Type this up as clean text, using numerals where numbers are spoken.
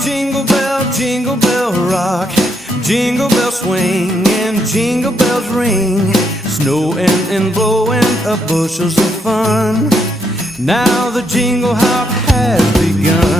jingle bell rock, jingle bell swing and jingle bells ring, snowing and blowing up bushels of fun. Now the jingle hop has begun.